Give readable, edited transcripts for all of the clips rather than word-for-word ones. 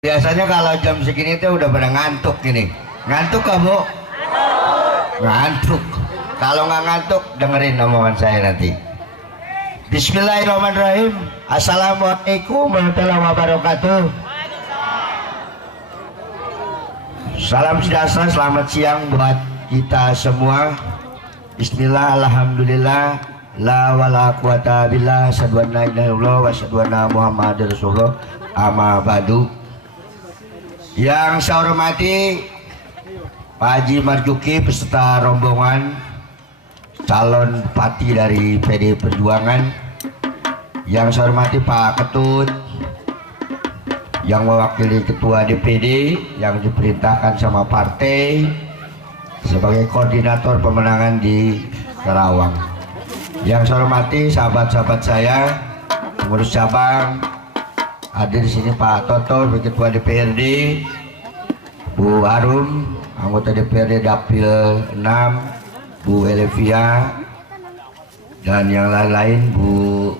Biasanya kalau jam segini tuh udah pada ngantuk gini. Ngantuk gak, Bu? Ngantuk. Kalau nggak ngantuk, dengerin omongan saya nanti. Bismillahirrahmanirrahim. Assalamualaikum warahmatullahi wabarakatuh. Salam sejahtera, selamat siang buat kita semua. Bismillah, alhamdulillah, la wala quwata billah, asyhadu an la ilaha illallah wa asyhadu anna muhammadar rasulullah, amma ba'du. Yang saya hormati Pak Haji Marzuki beserta rombongan calon bupati dari PD Perjuangan. Yang saya hormati Pak Ketut yang mewakili Ketua DPD yang diperintahkan sama partai sebagai koordinator pemenangan di Karawang. Yang saya hormati sahabat-sahabat saya, pengurus cabang, hadir di sini Pak Toto, Ketua DPRD, Bu Arum, anggota DPRD Dapil 6, Bu Elevia, dan yang lain-lain, Bu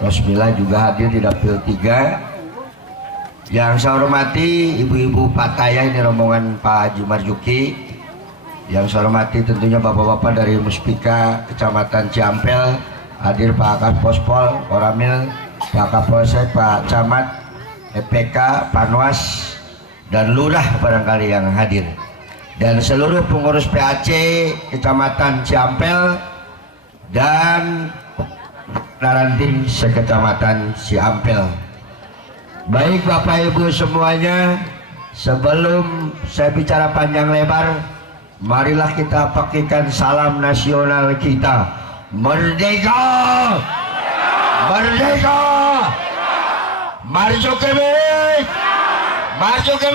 Rosmila juga hadir di Dapil 3. Yang saya hormati ibu-ibu Pataya, ini rombongan Pak Haji Marzuki. Yang saya hormati tentunya bapak-bapak dari Muspika Kecamatan Ciampel, hadir Pak Kaspospol, Koramil, Pak Kapolsek, Pak Camat, EPK, Panwas, dan Lurah barangkali yang hadir, dan seluruh pengurus PAC Kecamatan Ciampel dan Naranting sekecamatan Ciampel. Baik Bapak Ibu semuanya, sebelum saya bicara panjang lebar, marilah kita pakaikan salam nasional kita. Merdeka! Merdeka! Marzuki! Marzuki!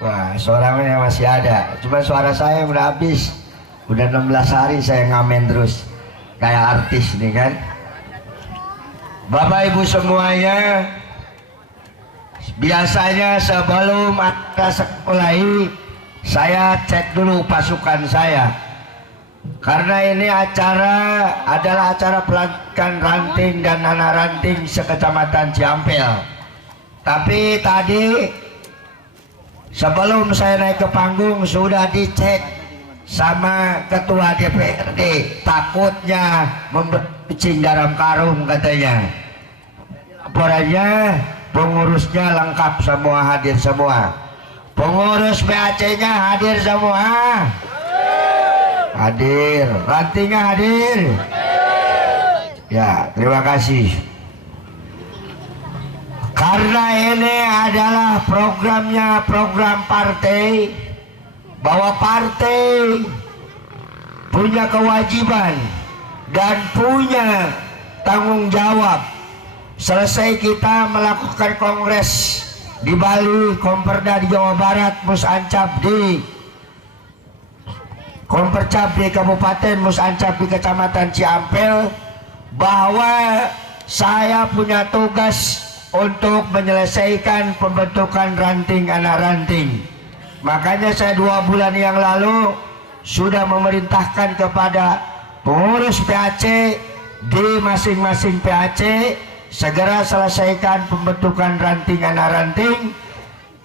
Wah, suaranya masih ada, cuma suara saya udah habis. Udah 16 hari saya ngamen terus kayak artis nih kan. Bapak Ibu semuanya, biasanya sebelum acara sekolah saya cek dulu pasukan saya, karena ini adalah acara pelantikan ranting dan anak ranting sekecamatan Ciampel. Tapi tadi sebelum saya naik ke panggung sudah dicek sama Ketua DPRD, takutnya membecing dalam karung katanya. Laporannya pengurusnya lengkap semua, hadir semua. Pengurus PAC-nya hadir semua. Hadir, rantingnya hadir. Ya, terima kasih. Karena ini adalah program partai, bahwa partai punya kewajiban dan punya tanggung jawab. Selesai kita melakukan kongres di Bali, Komperda di Jawa Barat, Musancap di Kompercap di Kabupaten, Musancap di Kecamatan Ciampel, bahwa saya punya tugas untuk menyelesaikan pembentukan ranting anak ranting. Makanya saya 2 bulan yang lalu sudah memerintahkan kepada pengurus PAC di masing-masing PAC segera selesaikan pembentukan ranting anak ranting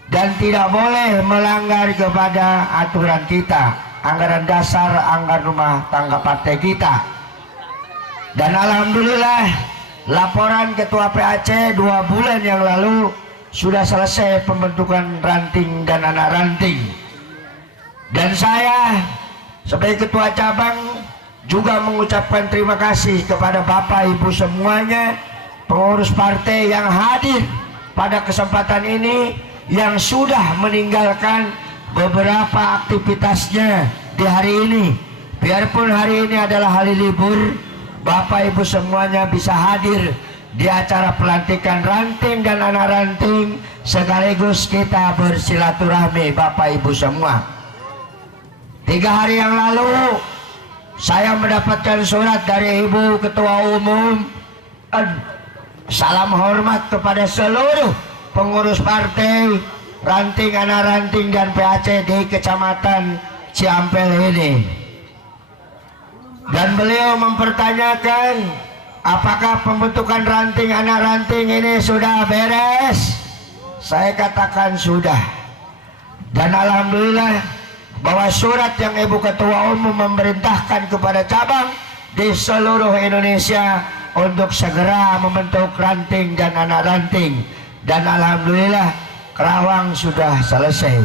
dan tidak boleh melanggar kepada aturan kita, anggaran dasar, anggaran rumah tangga partai kita. Dan alhamdulillah, laporan Ketua PAC 2 bulan yang lalu sudah selesai pembentukan ranting dan anak ranting. Dan saya sebagai Ketua Cabang juga mengucapkan terima kasih kepada Bapak Ibu semuanya, pengurus partai yang hadir pada kesempatan ini, yang sudah meninggalkan beberapa aktivitasnya di hari ini. Biarpun hari ini adalah hari libur, Bapak Ibu semuanya bisa hadir di acara pelantikan ranting dan anak ranting, sekaligus kita bersilaturahmi Bapak Ibu semua. 3 hari yang lalu saya mendapatkan surat dari Ibu Ketua Umum, salam hormat kepada seluruh pengurus partai ranting anak ranting dan PAC di Kecamatan Ciampel ini. Dan beliau mempertanyakan apakah pembentukan ranting anak ranting ini sudah beres? saya katakan sudah. Dan alhamdulillah bahwa surat yang Ibu Ketua Umum memerintahkan kepada cabang di seluruh Indonesia untuk segera membentuk ranting dan anak ranting, dan alhamdulillah Kerawang sudah selesai.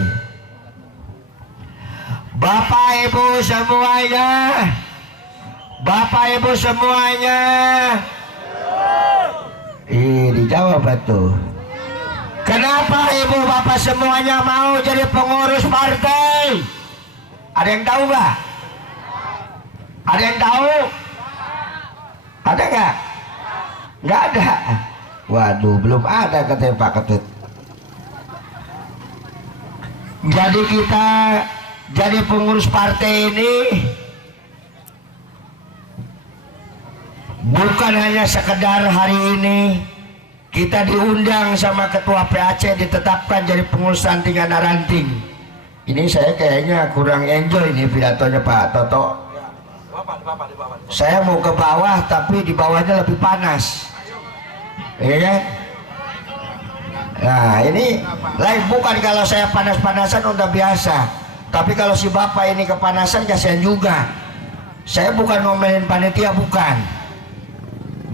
Bapak Ibu semuanya, Bapak Ibu semuanya, dijawab tuh. Kenapa Ibu Bapak semuanya mau jadi pengurus partai? Ada yang tahu nggak? Ada yang tahu? Ada nggak? Nggak ada. Waduh, belum ada katanya Pak Ketut. Jadi kita jadi pengurus partai ini bukan hanya sekedar hari ini kita diundang sama ketua PAC ditetapkan jadi pengurus ranting anak ranting. Ini saya kayaknya kurang enjoy ini pidatonya Pak Toto. Saya mau ke bawah tapi di bawahnya lebih panas. Iya kan? Nah ini lain, bukan kalau saya panas-panasan udah biasa. Tapi kalau si Bapak ini kepanasan kasihan juga. Saya bukan ngomelin panitia, bukan.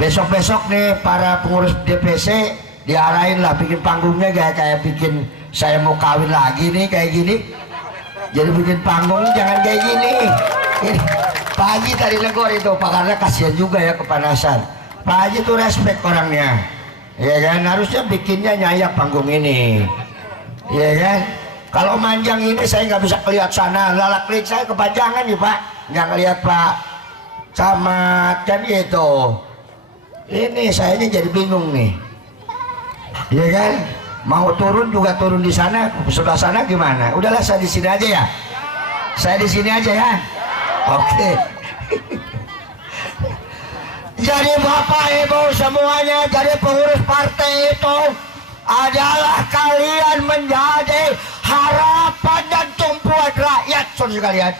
Besok-besok nih para pengurus DPC diarahin lah bikin panggungnya kayak bikin saya mau kawin lagi nih kayak gini. Jadi bikin panggung jangan kayak gini. Ini Pak Haji tadi negor itu Pak, karena kasihan juga ya kepanasan. Pak Haji tuh respect orangnya, ya kan, harusnya bikinnya nyayak panggung ini, ya kan. Kalau manjang ini saya nggak bisa lihat sana, lalak klik saya kepanjangan nih Pak, nggak ngelihat Pak Camat kan gitu. Ini sayanya jadi bingung nih, ya kan. Mau turun juga turun di sana, sebelah sana gimana? Udahlah saya di sini aja ya. Saya di sini aja ya. Oke. Jadi Bapak Ibu semuanya, jadi pengurus partai itu adalah kalian menjadi harapan dan tumpuan rakyat, saudara sekalian.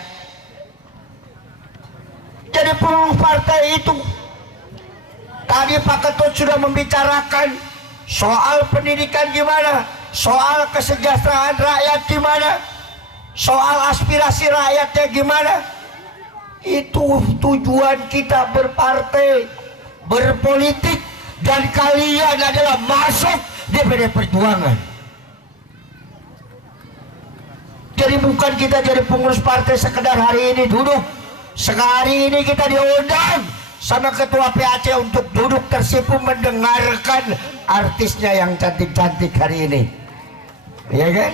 Jadi pengurus partai itu tadi Pak Ketut sudah membicarakan soal pendidikan gimana, soal kesejahteraan rakyat gimana, soal aspirasi rakyatnya gimana. Itu tujuan kita berpartai, berpolitik, dan kalian adalah masuk DPD Perjuangan. Jadi bukan kita jadi pengurus partai sekedar hari ini duduk. Sekali ini kita diundang sama ketua PAC untuk duduk tersipu mendengarkan artisnya yang cantik-cantik hari ini, ya kan?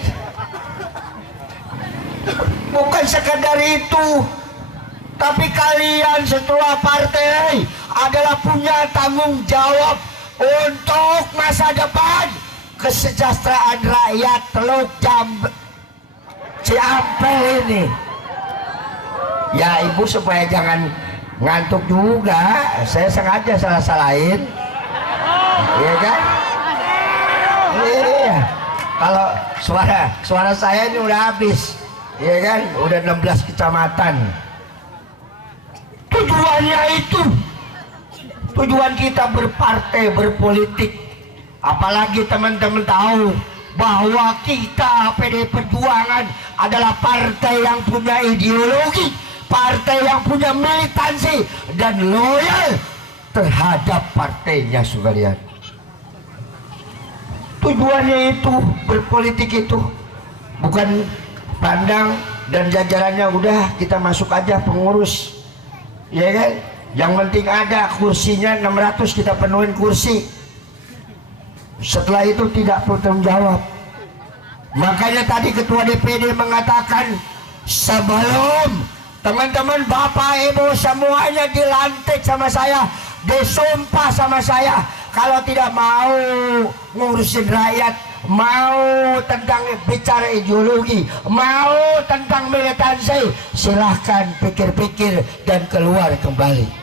Bukan sekedar itu, tapi kalian setelah partai adalah punya tanggung jawab untuk masa depan kesejahteraan rakyat Teluk Ciampel ini. Ya Ibu supaya jangan ngantuk juga, saya sengaja salah-salahin, iya kan? Iya. Kalau suara saya ini udah habis, iya kan? Udah 16 kecamatan. Tujuannya itu, tujuan kita berpartai, berpolitik. Apalagi teman-teman tahu bahwa kita PD Perjuangan adalah partai yang punya ideologi, partai yang punya militansi dan loyal terhadap partainya, sekalian. Tujuannya itu berpolitik itu bukan pandang dan jajarannya udah kita masuk aja pengurus, ya kan? Yang penting ada kursinya 600 kita penuhin kursi. Setelah itu tidak bertanggung jawab. Makanya tadi ketua DPD mengatakan sebelum teman-teman Bapak Ibu semuanya dilantik sama saya, disumpah sama saya, kalau tidak mau ngurusin rakyat, mau tentang bicara ideologi, mau tentang militansi, silahkan pikir-pikir dan keluar kembali.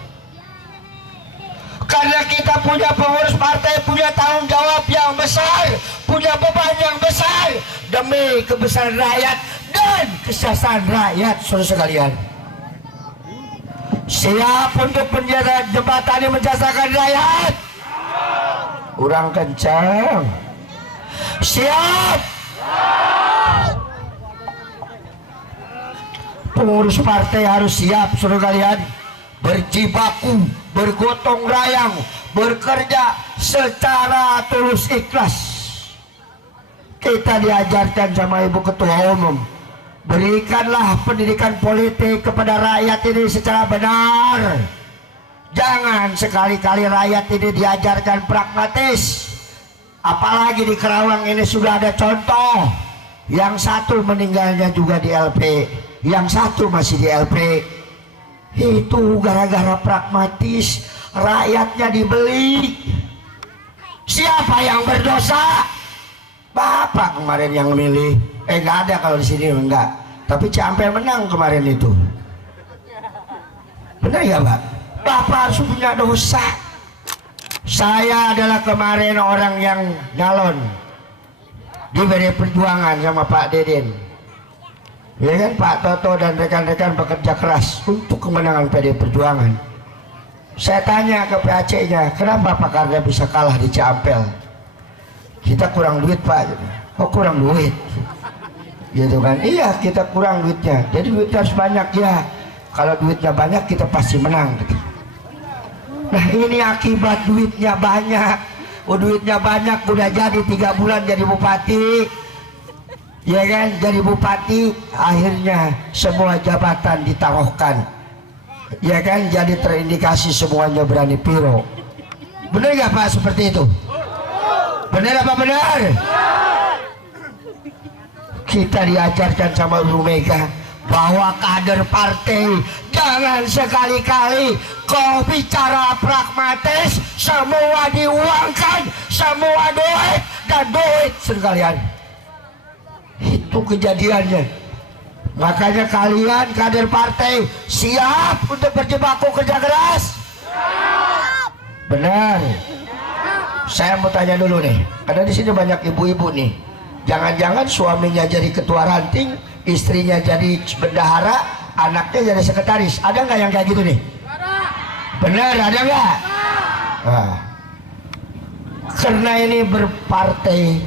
Karena kita punya pengurus partai, punya tanggung jawab yang besar, punya beban yang besar demi kebesaran rakyat dan kesejahteraan rakyat, saudara sekalian. Siap untuk menjaga jembatan yang menjadikan rakyat? Kurang kencang. Siap. Pengurus partai harus siap, saudara kalian, berjibaku, bergotong royong, bekerja secara tulus ikhlas. Kita diajarkan sama Ibu Ketua Umum, berikanlah pendidikan politik kepada rakyat ini secara benar. Jangan sekali-kali rakyat ini diajarkan pragmatis. Apalagi di Kerawang ini sudah ada contoh, yang satu meninggalnya juga di LP, yang satu masih di LP. Itu gara-gara pragmatis, rakyatnya dibeli. Siapa yang berdosa? Bapak kemarin yang milih. Nggak ada kalau di sini, enggak. Tapi Ciampel menang kemarin itu. Benar ya Pak? Bapak harus punya dosa. Saya adalah kemarin orang yang nyalon di PD Perjuangan sama Pak Deden. Ya kan, Pak Toto dan rekan-rekan bekerja keras untuk kemenangan PD Perjuangan. Saya tanya ke PAC-nya, kenapa Pak Karda bisa kalah di Ciampel? Kita kurang duit Pak. Oh kurang duit? Gitu kan? Iya, kita kurang duitnya. Jadi duitnya harus banyak ya. Kalau duitnya banyak kita pasti menang. Gitu. Nah ini akibat duitnya banyak. Duitnya banyak, udah jadi 3 bulan jadi bupati. Ya kan, jadi bupati, akhirnya semua jabatan ditaruhkan. Ya kan, jadi terindikasi semuanya berani piro. Benar gak Pak seperti itu? Benar apa benar? Kita diajarkan sama Ibu Mega bahwa kader partai jangan sekali-kali kau bicara pragmatis, semua diuangkan, semua duit dan duit sekalian. Itu kejadiannya. Makanya kalian kader partai siap untuk berjibaku kerja keras? Benar. Saya mau tanya dulu nih, karena di sini banyak ibu-ibu nih. Jangan-jangan suaminya jadi ketua ranting, istrinya jadi bendahara, anaknya jadi sekretaris. Ada nggak yang kayak gitu nih? Benar, ada nggak? Nah, karena ini berpartai,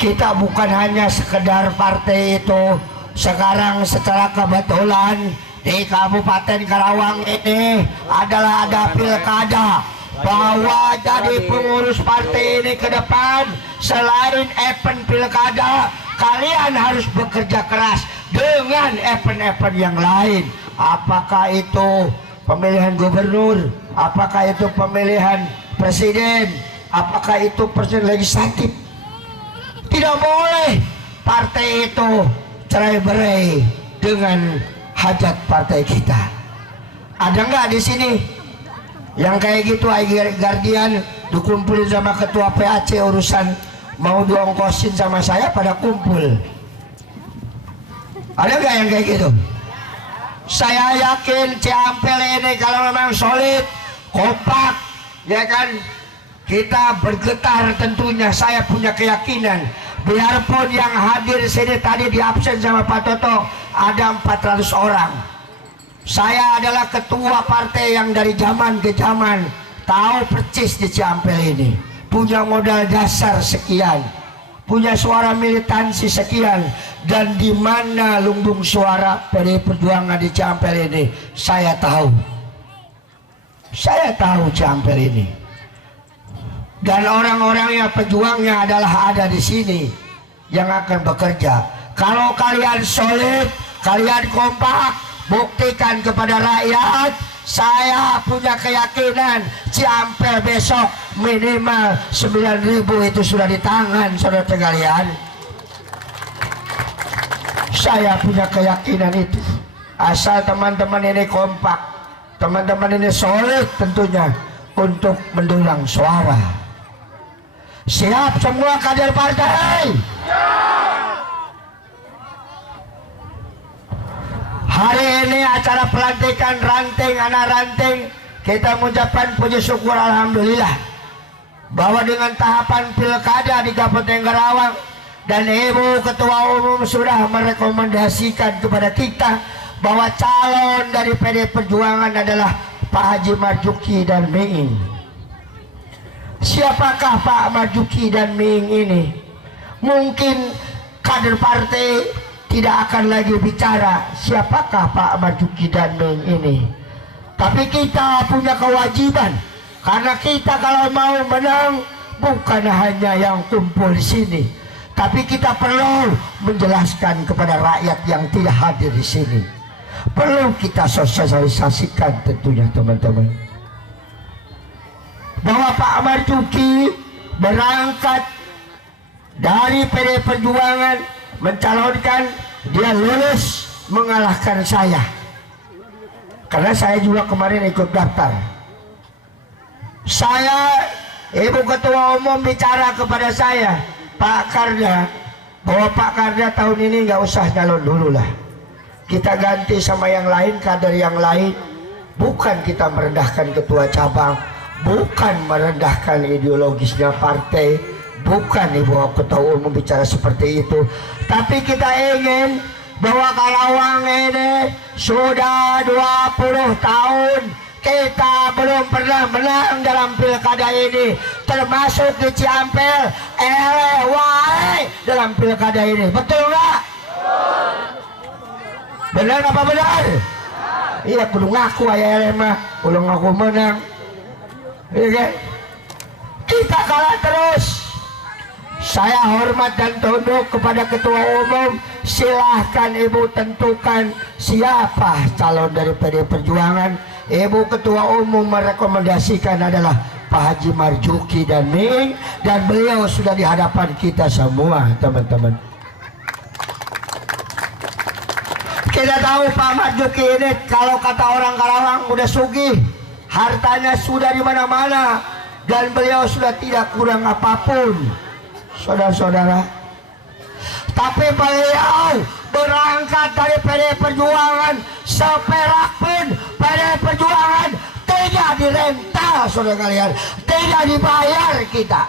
kita bukan hanya sekedar partai itu. Sekarang secara kebetulan di Kabupaten Karawang ini adalah ada pilkada. Bahwa jadi pengurus partai ini ke depan, selain event pilkada, kalian harus bekerja keras dengan event-event yang lain. Apakah itu pemilihan gubernur, apakah itu pemilihan presiden, apakah itu presiden legislatif. Tidak boleh partai itu cerai-berai dengan hajat partai kita. Ada nggak di sini yang kayak gitu? Guardian dikumpulin sama ketua PAC, urusan mau diongkosin sama saya pada kumpul. Ada nggak yang kayak gitu? Saya yakin Ciampel ini kalau memang solid, kompak, ya kan, kita bergetar tentunya. Saya punya keyakinan, biarpun yang hadir sini tadi di absen sama Pak Toto ada 400 orang. Saya adalah ketua partai yang dari zaman ke zaman tahu persis di Ciampel ini, punya modal dasar sekian, punya suara militansi sekian, dan di mana lumbung suara PD Perjuangan di Ciampel ini saya tahu. Saya tahu Ciampel ini, dan orang-orang yang pejuangnya adalah ada di sini yang akan bekerja. Kalau kalian solid, kalian kompak, buktikan kepada rakyat. Saya punya keyakinan Ciampel besok minimal 9.000 itu sudah di tangan saudara sekalian. Saya punya keyakinan itu. Asal teman-teman ini kompak, teman-teman ini solid tentunya untuk mendulang suara. Siap semua kader partai? Hari ini acara pelantikan ranting, anak ranting, kita mengucapkan puji syukur alhamdulillah bahwa dengan tahapan pilkada di Kabupaten Karawang dan Ibu Ketua Umum sudah merekomendasikan kepada kita bahwa calon dari PD Perjuangan adalah Pak Haji Marzuki dan Miing. Siapakah Pak Marzuki dan Miing ini? Mungkin kader partai tidak akan lagi bicara siapakah Pak Marzuki dan Ming ini. Tapi kita punya kewajiban, karena kita kalau mau menang bukan hanya yang kumpul di sini, tapi kita perlu menjelaskan kepada rakyat yang tidak hadir di sini. Perlu kita sosialisasikan tentunya teman-teman, bahwa Pak Marzuki berangkat dari PD Perjuangan mencalonkan, dia lulus mengalahkan saya. Karena saya juga kemarin ikut daftar. Ibu Ketua Umum bicara kepada saya, Pak Karda, bahwa Pak Karda tahun ini nggak usah calon dulu lah. Kita ganti sama yang lain, kader yang lain. Bukan kita merendahkan ketua cabang, bukan merendahkan ideologisnya partai, bukan Ibu Ketua Umum bicara seperti itu. Tapi kita ingin bahwa Karawang ini sudah 20 tahun kita belum pernah menang dalam pilkada ini, termasuk di Ciampel, dalam pilkada ini. Betul nggak? Benar apa benar? Iya, kudu ngaku ayah mah, kudu ngaku menang. Iya kan? Kita kalah terus. Saya hormat dan tunduk kepada Ketua Umum. Silahkan Ibu tentukan siapa calon dari PD Perjuangan. Ibu Ketua Umum merekomendasikan adalah Pak Haji Marzuki dan Ming, dan beliau sudah di hadapan kita semua teman-teman. Kita tahu Pak Marzuki ini kalau kata orang Karawang udah sugih, hartanya sudah di mana-mana, dan beliau sudah tidak kurang apapun. Saudara-saudara, tapi beliau berangkat dari PD Perjuangan, seperak pun PD Perjuangan tidak dirental, saudara kalian, tidak dibayar kita.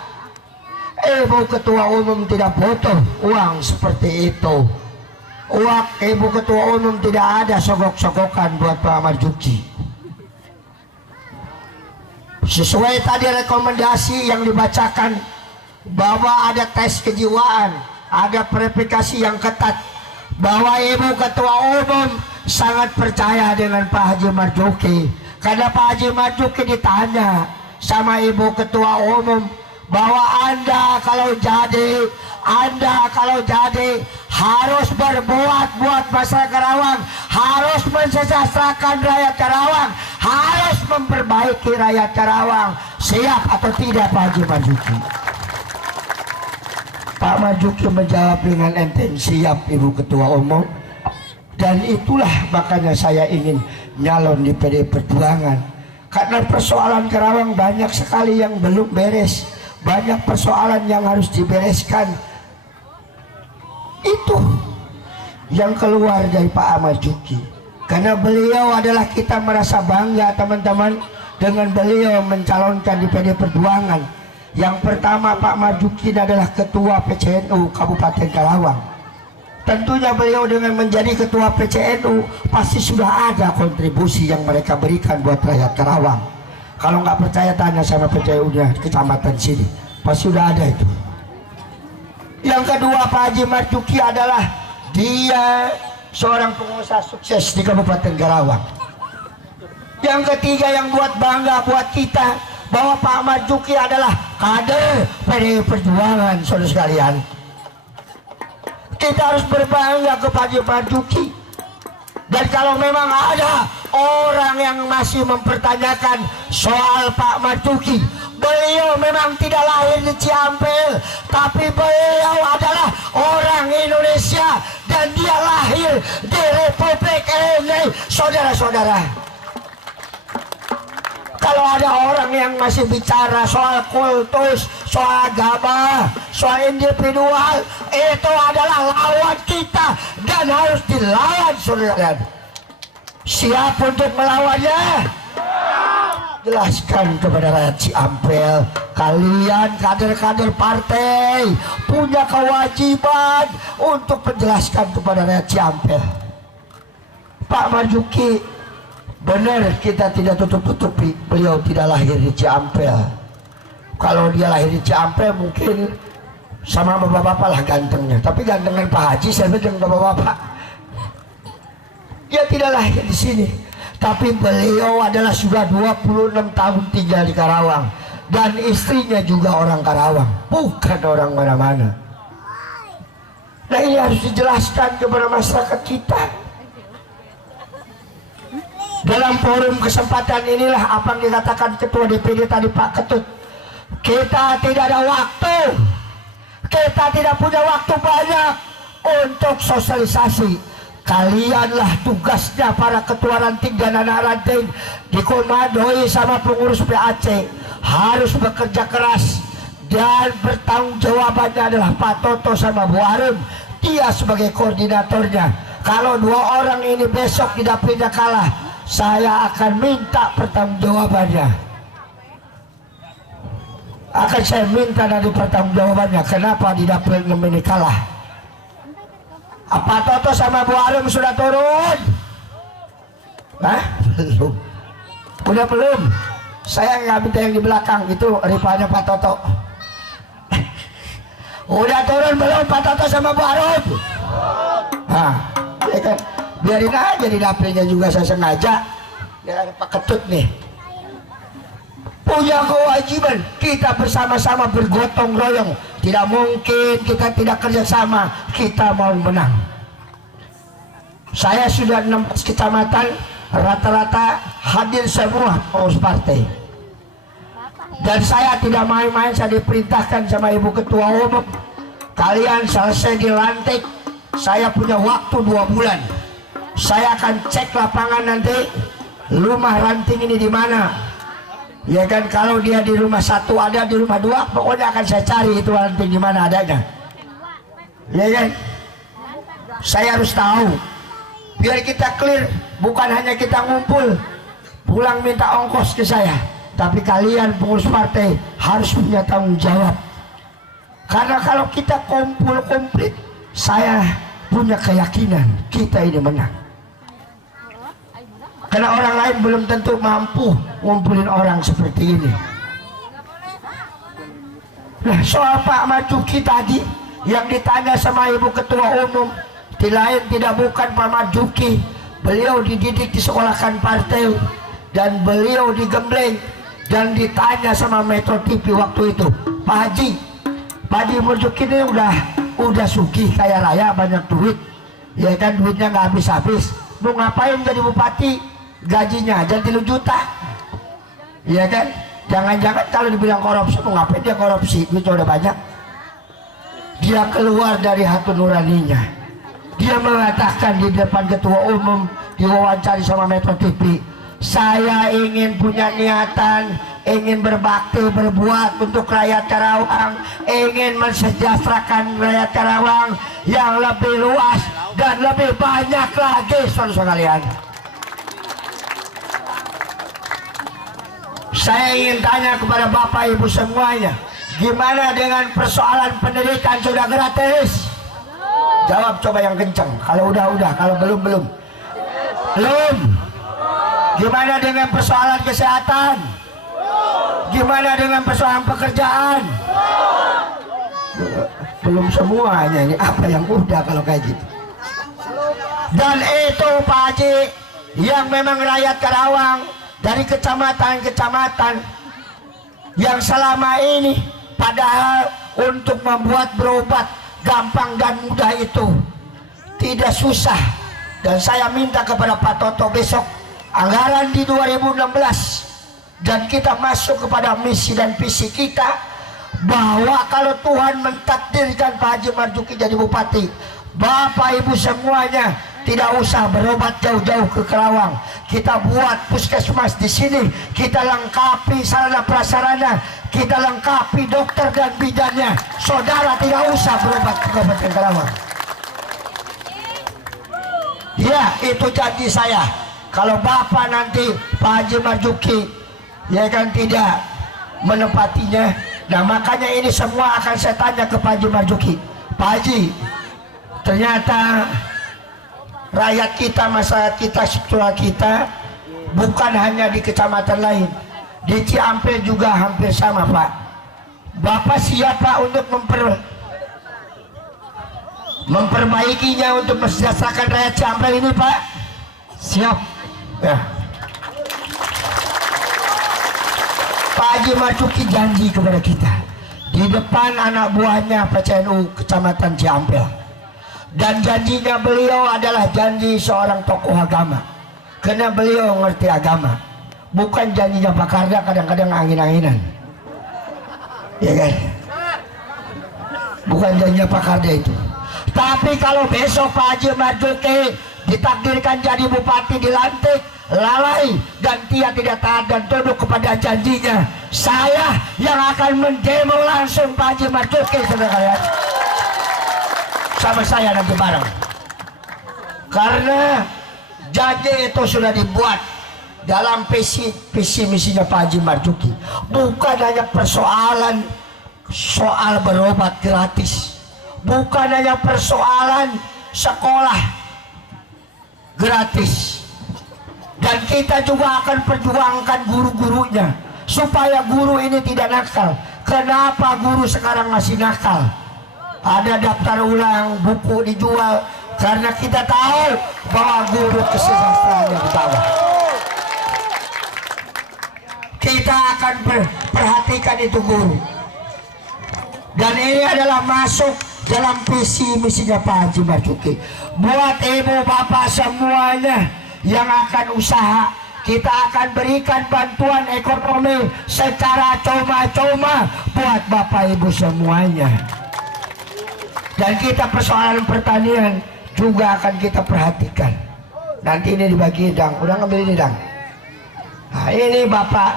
Ibu Ketua Umum tidak butuh uang seperti itu. Uang Ibu Ketua Umum tidak ada sogok-sogokan buat Pak Marzuki. Sesuai tadi rekomendasi yang dibacakan, bahwa ada tes kejiwaan, ada verifikasi yang ketat, bahwa Ibu Ketua Umum sangat percaya dengan Pak Haji Marzuki. Karena Pak Haji Marzuki ditanya sama Ibu Ketua Umum bahwa Anda kalau jadi harus berbuat buat masyarakat Karawang, harus mensejahterakan rakyat Karawang, harus memperbaiki rakyat Karawang. Siap atau tidak Pak Haji Marzuki? Pak Marzuki menjawab dengan enteng, siap Ibu Ketua Umum. Dan itulah makanya saya ingin nyalon di PD Perjuangan. Karena persoalan Karawang banyak sekali yang belum beres, banyak persoalan yang harus dibereskan. Itu yang keluar dari Pak Marzuki. Karena beliau adalah, kita merasa bangga teman-teman dengan beliau mencalonkan di PD Perjuangan. Yang pertama, Pak Marzuki adalah Ketua PCNU Kabupaten Karawang. Tentunya beliau dengan menjadi Ketua PCNU pasti sudah ada kontribusi yang mereka berikan buat rakyat Karawang. Kalau nggak percaya tanya sama PCNU-nya kecamatan sini, pasti sudah ada itu. Yang kedua, Pak Haji Marzuki adalah dia seorang pengusaha sukses di Kabupaten Karawang. Yang ketiga yang buat bangga buat kita, bahwa Pak Marzuki adalah kader PD Perjuangan, saudara sekalian. Kita harus berbangga kepada Pak Marzuki. Dan kalau memang ada orang yang masih mempertanyakan soal Pak Marzuki, beliau memang tidak lahir di Ciampel, tapi beliau adalah orang Indonesia dan dia lahir di Republik ini, saudara-saudara. Kalau ada orang yang masih bicara soal kultus, soal agama, soal individual, itu adalah lawan kita dan harus dilawan, saudara. Siap untuk melawannya? Jelaskan kepada rakyat Ciampel, kalian kader-kader partai punya kewajiban untuk menjelaskan kepada rakyat Ciampel. Pak Marzuki, benar kita tidak tutup-tutupi, beliau tidak lahir di Ciampel. Kalau dia lahir di Ciampel mungkin sama bapak-bapak lah gantengnya, tapi gantengan Pak Haji saya bilang bapak-bapak. Dia tidak lahir di sini, tapi beliau adalah sudah 26 tahun tinggal di Karawang, dan istrinya juga orang Karawang, bukan orang mana-mana. Nah ini harus dijelaskan kepada masyarakat kita. Dalam forum kesempatan inilah apa yang dikatakan Ketua DPD tadi Pak Ketut, kita tidak ada waktu, kita tidak punya waktu banyak untuk sosialisasi. Kalianlah tugasnya para ketua ranting dan anak ranting dikomandoi sama pengurus PAC, harus bekerja keras dan bertanggung jawabannya adalah Pak Toto sama Bu Arum. Dia sebagai koordinatornya. Kalau dua orang ini besok di dapilnya kalah, saya akan minta pertanggungjawabannya. Akan saya minta dari pertanggungjawabannya kenapa di dapil ini kalah. Apa Toto sama Bu Arum sudah turun? Hah? Belum. Udah belum? Saya nggak minta yang di belakang, itu ripanya Pak Toto. Udah turun belum Pak Toto sama Bu Arum? Nah, ya kan? Biarin aja di dapilnya juga, saya sengaja. Ya Pak Ketut nih punya kewajiban, kita bersama-sama bergotong royong. Tidak mungkin kita tidak kerjasama, kita mau menang. Saya sudah 16 kecamatan, rata-rata hadir semua pengurus partai. Dan saya tidak main-main, saya diperintahkan sama Ibu Ketua Umum, kalian selesai dilantik, saya punya waktu 2 bulan. Saya akan cek lapangan nanti, rumah ranting ini di mana. Ya kan, kalau dia di rumah 1, ada di rumah 2, pokoknya akan saya cari itu ranting di mana adanya. Ya kan? Saya harus tahu. Biar kita clear, bukan hanya kita ngumpul, pulang minta ongkos ke saya, tapi kalian pengurus partai harus punya tanggung jawab. Karena kalau kita kumpul komplit, saya punya keyakinan kita ini menang. Karena orang lain belum tentu mampu ngumpulin orang seperti ini. Nah, soal Pak Marzuki tadi yang ditanya sama Ibu Ketua Umum, tidak bukan Pak Marzuki. Beliau dididik di sekolahkan partai dan beliau digembleng dan ditanya sama Metro TV waktu itu, Pak Haji Marzuki ini udah sugih kaya raya, banyak duit, ya kan, duitnya nggak habis-habis. Mau ngapain jadi bupati? Gajinya aja 3 juta, ya kan? Jangan-jangan kalau dibilang korupsi, mau ngapain dia korupsi? Duitnya udah banyak. Dia keluar dari hati nuraninya. Dia mengatakan di depan Ketua Umum, diwawancari sama Metro TV, saya ingin punya niatan, ingin berbakti, berbuat untuk rakyat Karawang, ingin mensejahterakan rakyat Karawang yang lebih luas dan lebih banyak lagi, saudara kalian. Saya ingin tanya kepada Bapak Ibu semuanya, gimana dengan persoalan pendidikan? Sudah gratis? Jawab coba yang kencang. Kalau udah, kalau belum. Gimana dengan persoalan kesehatan? Gimana dengan persoalan pekerjaan? Belum semuanya. Ini apa yang udah kalau kayak gitu? Dan itu Pak Haji, yang memang rakyat Karawang dari kecamatan-kecamatan yang selama ini padahal untuk membuat berobat gampang dan mudah itu tidak susah. Dan saya minta kepada Pak Toto besok anggaran di 2016 dan kita masuk kepada misi dan visi kita, bahwa kalau Tuhan mentakdirkan Pak Haji Marzuki jadi bupati, Bapak Ibu semuanya tidak usah berobat jauh-jauh ke Karawang. Kita buat puskesmas di sini, kita lengkapi sarana prasarana, kita lengkapi dokter dan bidannya. Saudara tidak usah berobat ke Kabupaten Karawang. Ya, itu janji saya. Kalau Bapak nanti Pak Haji Marzuki, ya kan, tidak menepatinya, nah makanya ini semua akan saya tanya ke Pak Haji Marzuki. Pak Haji, ternyata rakyat kita, masyarakat kita, struktural kita bukan hanya di kecamatan lain, di Ciampel juga hampir sama Pak. Bapak siap Pak untuk memperbaikinya untuk mensejahterakan rakyat Ciampel ini, Pak? Siap. Ya. Pak Haji Marzuki janji kepada kita di depan anak buahnya PCNU Kecamatan Ciampel, dan janjinya beliau adalah janji seorang tokoh agama, karena beliau ngerti agama, bukan janjinya Pak Karda kadang-kadang angin-anginan, ya kan? Bukan janjinya Pak Karda itu. Tapi kalau besok Pak Haji Marzuki ditakdirkan jadi bupati, dilantik, lalai dan dia tidak taat dan tunduk kepada janjinya, saya yang akan mendemo langsung Pak Haji Marzuki, saudara kalian, sama saya nanti bareng. Karena janji itu sudah dibuat dalam visi misinya Pak Haji Marzuki. Bukan hanya persoalan soal berobat gratis, bukan hanya persoalan sekolah gratis, dan kita juga akan perjuangkan guru-gurunya supaya guru ini tidak nakal. Kenapa guru sekarang masih nakal? Ada daftar ulang, buku dijual, karena kita tahu bahwa guru kesejahteraannya di bawah. Kita akan perhatikan itu guru, dan ini adalah masuk dalam visi misinya Pak Haji Marzuki. Buat ibu bapak semuanya yang akan usaha, kita akan berikan bantuan ekonomi secara cuma-cuma buat bapak ibu semuanya. Dan kita persoalan pertanian juga akan kita perhatikan. Nanti ini dibagi Dang, udah ngambil ini Dang. Nah ini bapak,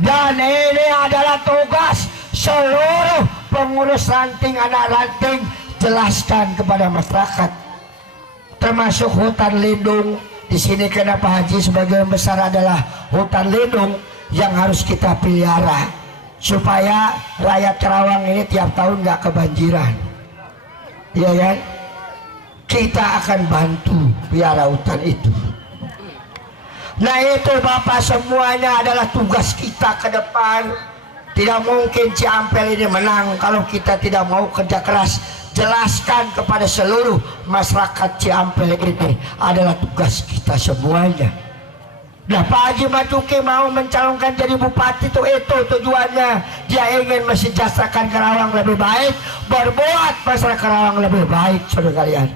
dan ini adalah tugas seluruh pengurus ranting, anak ranting, jelaskan kepada masyarakat, termasuk hutan lindung. Di sini kenapa Haji sebagian besar adalah hutan lindung yang harus kita pelihara supaya rakyat Karawang ini tiap tahun nggak kebanjiran, ya kan? Kita akan bantu pelihara hutan itu. Nah itu bapak semuanya adalah tugas kita ke depan. Tidak mungkin Ciampel ini menang kalau kita tidak mau kerja keras. Jelaskan kepada seluruh masyarakat Ciampel ini adalah tugas kita semuanya. Nah Pak Haji Marzuki mau mencalonkan jadi bupati itu tujuannya. Dia ingin mensejahterakan Karawang lebih baik, berbuat masyarakat Karawang lebih baik, saudara kalian.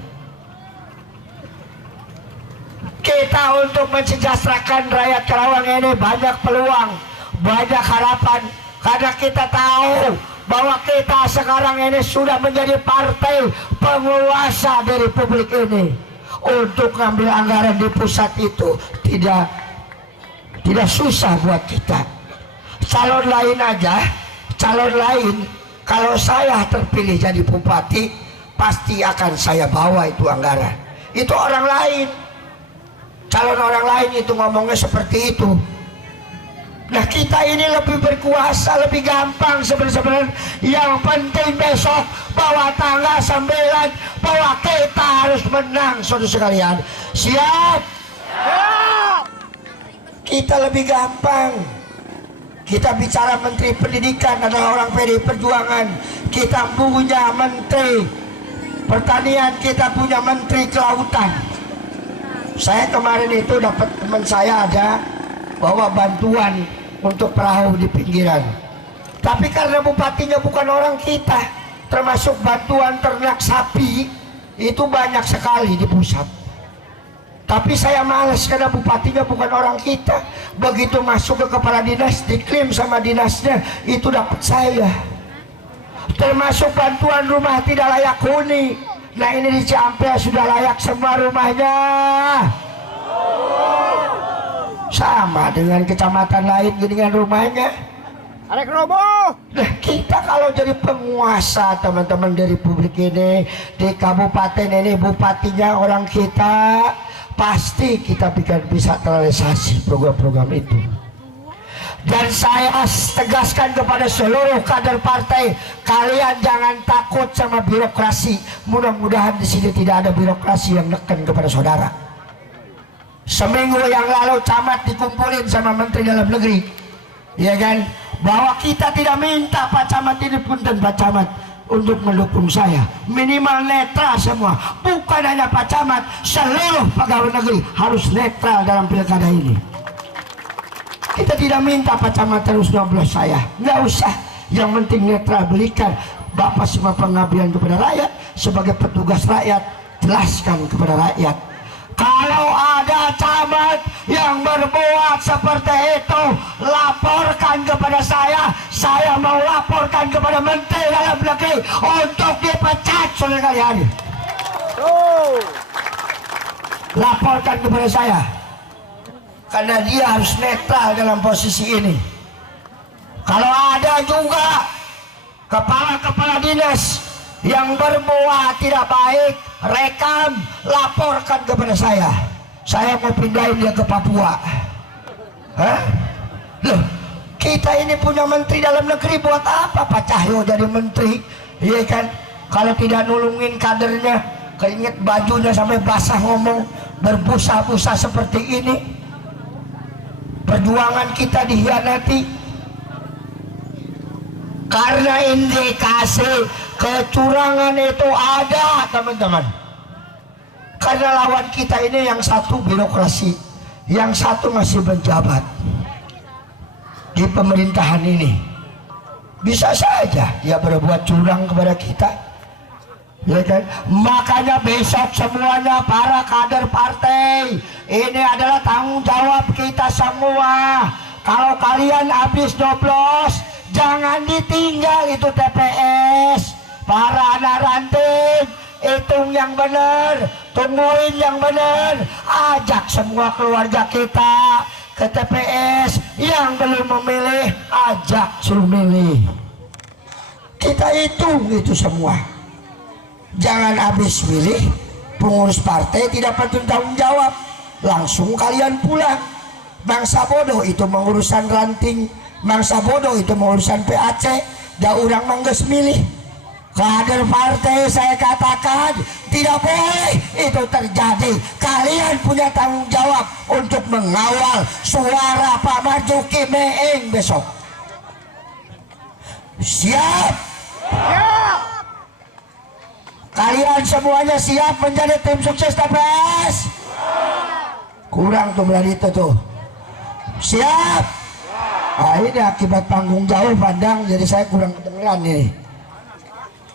Kita untuk mensejahterakan rakyat Karawang ini banyak peluang, banyak harapan. Karena kita tahu bahwa kita sekarang ini sudah menjadi partai penguasa dari Republik ini. Untuk ngambil anggaran di pusat itu tidak susah buat kita. Calon lain aja, calon lain kalau saya terpilih jadi bupati, pasti akan saya bawa itu anggaran. Itu orang lain, calon orang lain itu ngomongnya seperti itu. Nah kita ini lebih berkuasa, lebih gampang sebenarnya. Yang penting besok bahwa tanggal 9 bahwa kita harus menang, saudara sekalian. Siap? Siap. Kita lebih gampang. Kita bicara Menteri Pendidikan adalah orang PDI Perjuangan. Kita punya Menteri Pertanian, kita punya Menteri Kelautan. Saya kemarin itu dapat teman saya ada bawa bantuan untuk perahu di pinggiran, tapi karena bupatinya bukan orang kita, termasuk bantuan ternak sapi itu banyak sekali di pusat, tapi saya malas karena bupatinya bukan orang kita. Begitu masuk ke kepala dinas, diklaim sama dinasnya, itu dapat saya, termasuk bantuan rumah tidak layak huni. Nah ini di Ciampel sudah layak semua rumahnya, sama dengan kecamatan lain dengan rumahnya. Arek roboh. Nah kita kalau jadi penguasa teman-teman dari Republik ini, di kabupaten ini bupatinya orang kita, pasti kita bisa terrealisasi program-program itu. Dan saya tegaskan kepada seluruh kader partai, kalian jangan takut sama birokrasi. Mudah-mudahan di sini tidak ada birokrasi yang neken kepada saudara. Seminggu yang lalu camat dikumpulin sama Menteri Dalam Negeri, ya kan, bahwa kita tidak minta Pak Camat ini punten Pak Camat, untuk mendukung saya. Minimal netral semua, bukan hanya Pak Camat, seluruh pegawai negeri harus netral dalam pilkada ini. Kita tidak minta Pak Camat terus nyoblos saya, nggak usah. Yang penting netral, berikan Bapak semua pengabdian kepada rakyat sebagai petugas rakyat, jelaskan kepada rakyat. Kalau ada camat yang berbuat seperti itu, laporkan kepada saya mau laporkan kepada Menteri Dalam Negeri untuk dipecat saudara kalian. Laporkan kepada saya, karena dia harus netral dalam posisi ini. Kalau ada juga kepala-kepala dinas yang berbuat tidak baik, rekam, laporkan kepada saya. Saya mau pindahin dia ke Papua. Hah? Loh, kita ini punya Menteri Dalam Negeri, buat apa Pak Cahyo jadi menteri? Iya kan? Kalau tidak nulungin kadernya, keinget bajunya sampai basah ngomong, berbusa-busa seperti ini. Perjuangan kita dikhianati karena indikasi kecurangan itu ada, teman-teman. Karena lawan kita ini yang satu birokrasi, yang satu masih menjabat di pemerintahan ini. Bisa saja dia berbuat curang kepada kita, ya kan? Makanya besok semuanya para kader partai, ini adalah tanggung jawab kita semua. Kalau kalian habis nyoblos, jangan ditinggal itu TPS. Para anak ranting, hitung yang benar, tungguin yang benar, ajak semua keluarga kita ke TPS. Yang belum memilih, ajak suruh milih. Kita hitung itu semua. Jangan habis milih, pengurus partai tidak patut tanggung jawab, langsung kalian pulang. Bangsa bodoh itu mengurusan ranting, bangsa bodoh itu mengurusan PAC, dah orang mangges milih. Kader partai saya katakan tidak boleh itu terjadi. Kalian punya tanggung jawab untuk mengawal suara Pak Marzuki Meeng besok. Siap? Siap. Kalian semuanya siap menjadi tim sukses TPS? Kurang tuh berarti itu tuh. Siap? Nah, ini akibat panggung jauh pandang, jadi saya kurang kedengeran nih.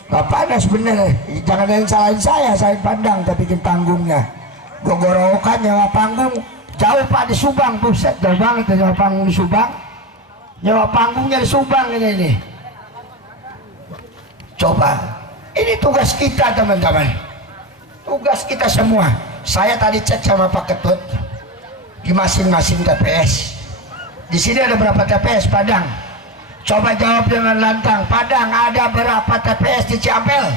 Panas bener, jangan ada yang salahin saya pandang tapi bikin panggungnya. Gogorokan nyawa panggung jauh Pak di Subang, buset jauh banget nyawa panggung di Subang. Nyawa panggungnya di Subang ini. Coba, ini tugas kita teman-teman, tugas kita semua. Saya tadi cek sama Pak Ketut di masing-masing TPS. Di sini ada berapa TPS Padang? Coba jawab dengan lantang. Padang ada berapa TPS di Ciampel?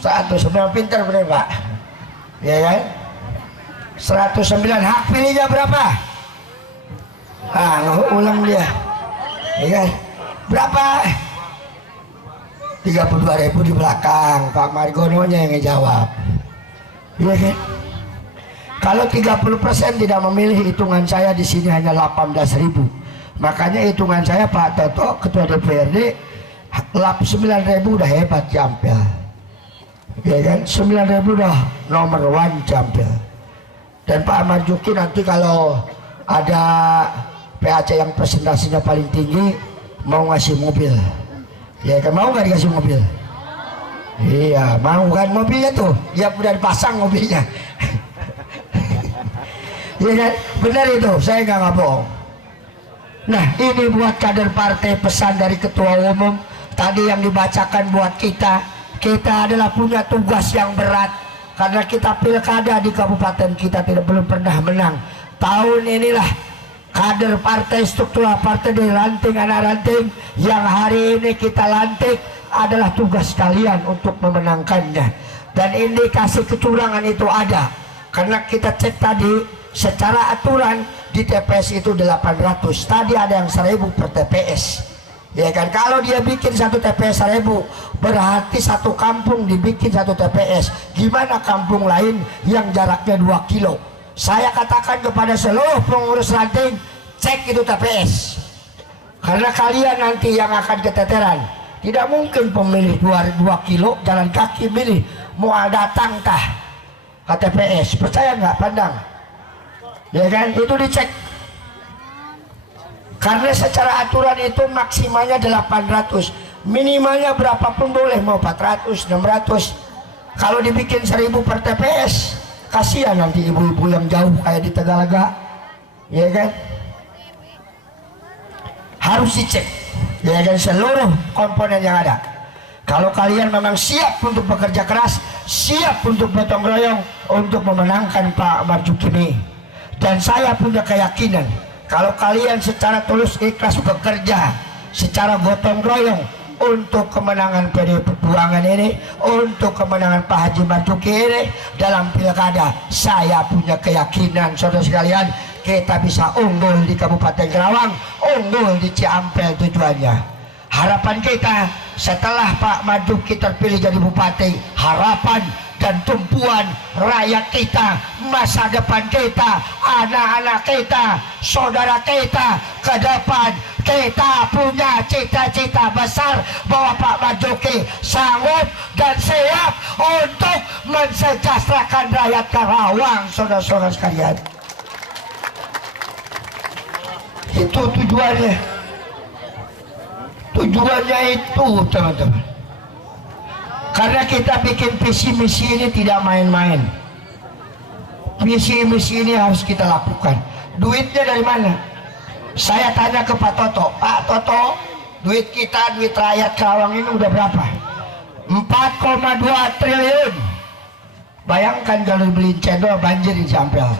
109. Pinter bener Pak, ya kan? 109. Hak pilihnya berapa? Ulang dia, ya kan? Berapa? 32.000 di belakang. Pak Margononya yang ngejawab, ya kan? Kalau 30% tidak memilih, hitungan saya di sini hanya 18.000. Makanya hitungan saya Pak Toto Ketua DPRD 9.000 udah hebat Ciampel, ya kan? 9.000 udah nomor 1 Ciampel. Dan Pak Marzuki nanti kalau ada PAC yang presentasinya paling tinggi mau ngasih mobil, ya kan? Mau nggak dikasih mobil? Iya mau kan, mobilnya tuh ya udah dipasang mobilnya. Ya kan? Benar itu, saya nggak bohong. Nah ini buat kader partai, pesan dari ketua umum tadi yang dibacakan buat kita. Kita adalah punya tugas yang berat karena kita pilkada di kabupaten kita belum pernah menang. Tahun inilah kader partai, struktural partai di ranting, anak ranting yang hari ini kita lantik adalah tugas kalian untuk memenangkannya. Dan indikasi kecurangan itu ada karena kita cek tadi secara aturan di TPS itu 800, tadi ada yang 1.000 per TPS, ya kan? Kalau dia bikin satu TPS 1.000, berarti satu kampung dibikin satu TPS. Gimana kampung lain yang jaraknya 2 kilo? Saya katakan kepada seluruh pengurus ranting, cek itu TPS, karena kalian nanti yang akan keteteran. Tidak mungkin pemilih 2 kilo jalan kaki milih, mau datang tah KTPS, percaya nggak? Pandang ya kan, itu dicek. Karena secara aturan itu maksimalnya 800, minimalnya berapapun boleh, mau 400, 600. Kalau dibikin 1000 per TPS, kasihan nanti ibu-ibu yang jauh kayak di Tegalaga, ya kan. Harus dicek, ya kan, seluruh komponen yang ada. Kalau kalian memang siap untuk bekerja keras, siap untuk gotong royong untuk memenangkan Pak Marzuki ini, dan saya punya keyakinan kalau kalian secara tulus ikhlas bekerja secara gotong royong untuk kemenangan PD Perjuangan ini, untuk kemenangan Pak Haji Marzuki ini dalam pilkada, saya punya keyakinan saudara sekalian, kita bisa unggul di Kabupaten Kerawang, unggul di Ciampel tujuannya. Harapan kita setelah Pak Marzuki terpilih jadi bupati, harapan dan tumpuan rakyat kita, masa depan kita, anak-anak kita, saudara kita ke depan, kita punya cita-cita besar bahwa Pak Marzuki sanggup dan siap untuk mensejahterakan rakyat Karawang, saudara-saudara sekalian. Itu tujuannya. Tujuannya itu teman-teman, karena kita bikin visi misi ini tidak main-main. Visi misi ini harus kita lakukan. Duitnya dari mana? Saya tanya ke Pak Toto, Pak Toto, duit kita, duit rakyat Karawang ini udah berapa? 4,2 triliun. Bayangkan kalau beli cendol banjir di Ciampel.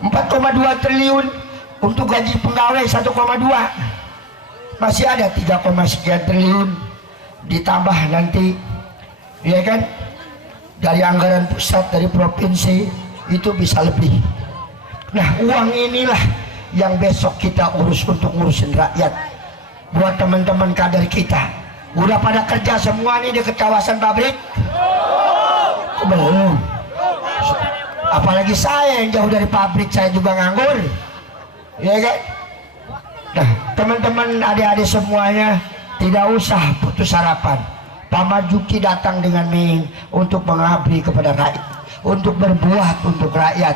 4,2 triliun untuk gaji pegawai 1,2. Masih ada 3, sekian triliun ditambah nanti, ya kan, dari anggaran pusat, dari provinsi, itu bisa lebih. Nah, uang inilah yang besok kita urus untuk ngurusin rakyat. Buat teman-teman kader kita, udah pada kerja semua nih di kawasan pabrik? Belum. Apalagi saya yang jauh dari pabrik, saya juga nganggur, ya kan. Nah, teman-teman adik-adik semuanya, tidak usah putus harapan. Pak Marzuki datang dengan Ming untuk mengabdi kepada rakyat, untuk berbuat untuk rakyat.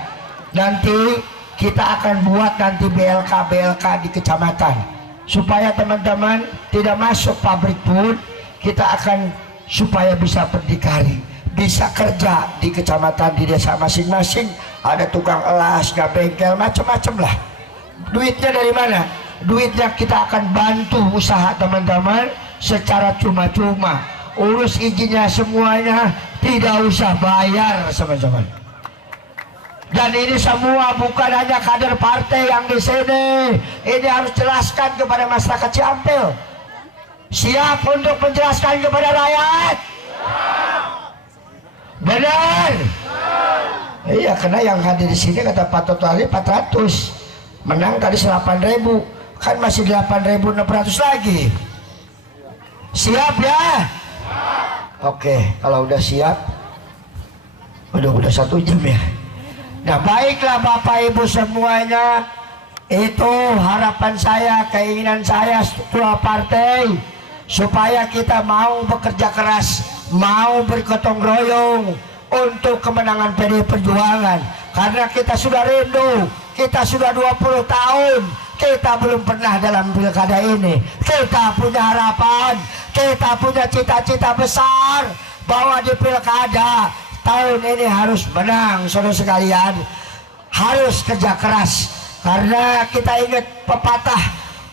Nanti kita akan buat nanti BLK di kecamatan, supaya teman-teman tidak masuk pabrik pun, kita akan supaya bisa berdikari, bisa kerja di kecamatan, di desa masing-masing. Ada tukang elas, nggak bengkel, macam-macam lah. Duitnya dari mana? Duitnya kita akan bantu usaha teman-teman secara cuma-cuma. Urus izinnya semuanya, tidak usah bayar teman-teman. Dan ini semua bukan hanya kader partai yang di sini. Ini harus jelaskan kepada masyarakat Ciampel. Siap untuk menjelaskan kepada rakyat? Benar? Iya, karena yang hadir di sini kata Pak Toto Ali 400, menang tadi 8.000. Kan masih 8.600 lagi. Siap ya? Oke, kalau udah siap, udah 1 jam ya. Nah, baiklah Bapak Ibu semuanya, itu harapan saya, keinginan saya ketua partai, supaya kita mau bekerja keras, mau bergotong royong untuk kemenangan PD Perjuangan. Karena kita sudah rindu, kita sudah 20 tahun kita belum pernah dalam pilkada ini. Kita punya harapan, kita punya cita-cita besar bahwa di pilkada tahun ini harus menang, saudara sekalian. Harus kerja keras, karena kita ingat pepatah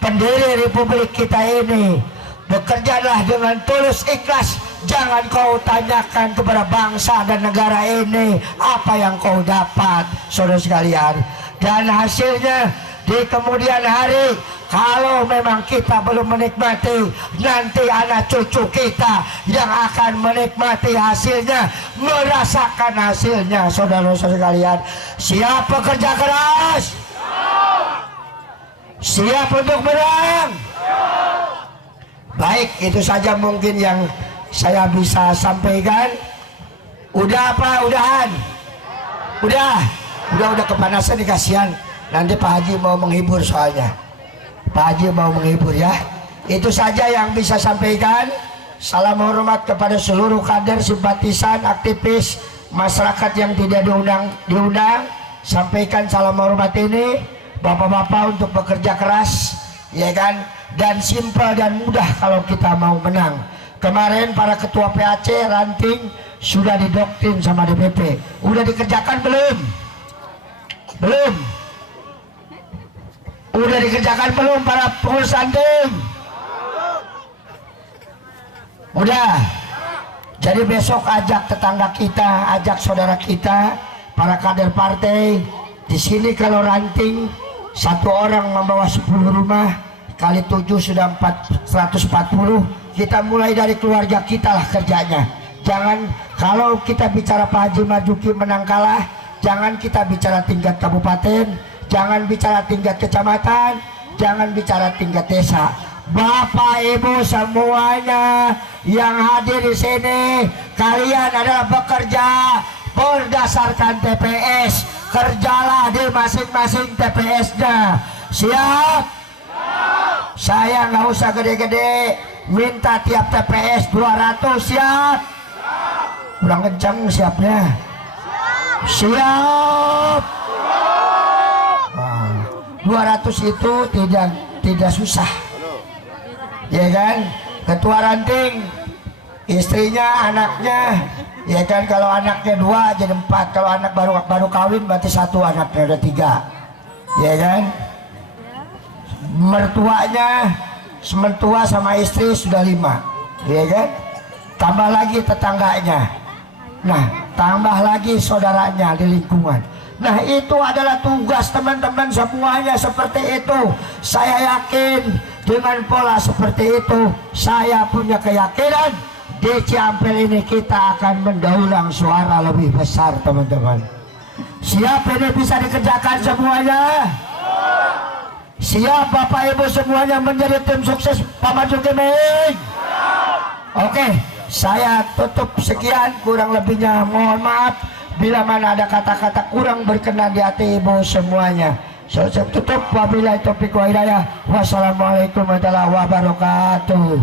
pendiri republik kita ini, bekerjalah dengan tulus ikhlas, jangan kau tanyakan kepada bangsa dan negara ini apa yang kau dapat, saudara sekalian. Dan hasilnya di kemudian hari, kalau memang kita belum menikmati, nanti anak cucu kita yang akan menikmati hasilnya, merasakan hasilnya, saudara-saudara sekalian. Siap bekerja keras? Siap untuk menang? Baik, itu saja mungkin yang saya bisa sampaikan. Udah apa? Udahan? Udah kepanasan nih, kasihan. Nanti Pak Haji mau menghibur soalnya. Pak Haji mau menghibur ya. Itu saja yang bisa sampaikan. Salam hormat kepada seluruh kader, simpatisan, aktivis, masyarakat yang tidak diundang. Sampaikan salam hormat ini, bapak-bapak, untuk bekerja keras, ya kan, dan simpel dan mudah kalau kita mau menang. Kemarin para ketua PAC ranting sudah didoktrin sama DPP. Udah dikerjakan belum? Belum. Udah dikerjakan belum para pengurus ranting? Udah. Jadi besok ajak tetangga kita, ajak saudara kita, para kader partai. Di sini kalau ranting satu orang membawa 10 rumah, kali 7 sudah 140. Kita mulai dari keluarga kita lah kerjanya. Jangan, kalau kita bicara Pak Haji Marzuki menang kalah, jangan kita bicara tingkat kabupaten, jangan bicara tingkat kecamatan, jangan bicara tingkat desa. Bapak Ibu semuanya yang hadir di sini, kalian adalah bekerja berdasarkan TPS. Kerjalah di masing-masing TPS-nya. Siap? Saya nggak usah gede-gede, minta tiap TPS 200. Siap? Kurang kencang siapnya. Siap? 200 itu tidak susah, ya kan? Ketua ranting, istrinya, anaknya, ya kan? Kalau anaknya 2 jadi 4, kalau anak baru kawin berarti 1 anaknya, ada 3, ya kan? Mertuanya, sementua sama istri sudah 5, ya kan? Tambah lagi tetangganya, nah tambah lagi saudaranya di lingkungan. Nah itu adalah tugas teman-teman semuanya seperti itu. Saya yakin dengan pola seperti itu, saya punya keyakinan di Ciampel ini kita akan mendulang suara lebih besar, teman-teman. Siap ini bisa dikerjakan semuanya? Siap Bapak Ibu semuanya menjadi tim sukses Pak Marzuki Ming? Oke, saya tutup sekian, kurang lebihnya mohon maaf bila mana ada kata-kata kurang berkenan di hati ibu semuanya. Saya tutup, wabillahi taufiq wa hidayah. Wassalamualaikum warahmatullahi wabarakatuh.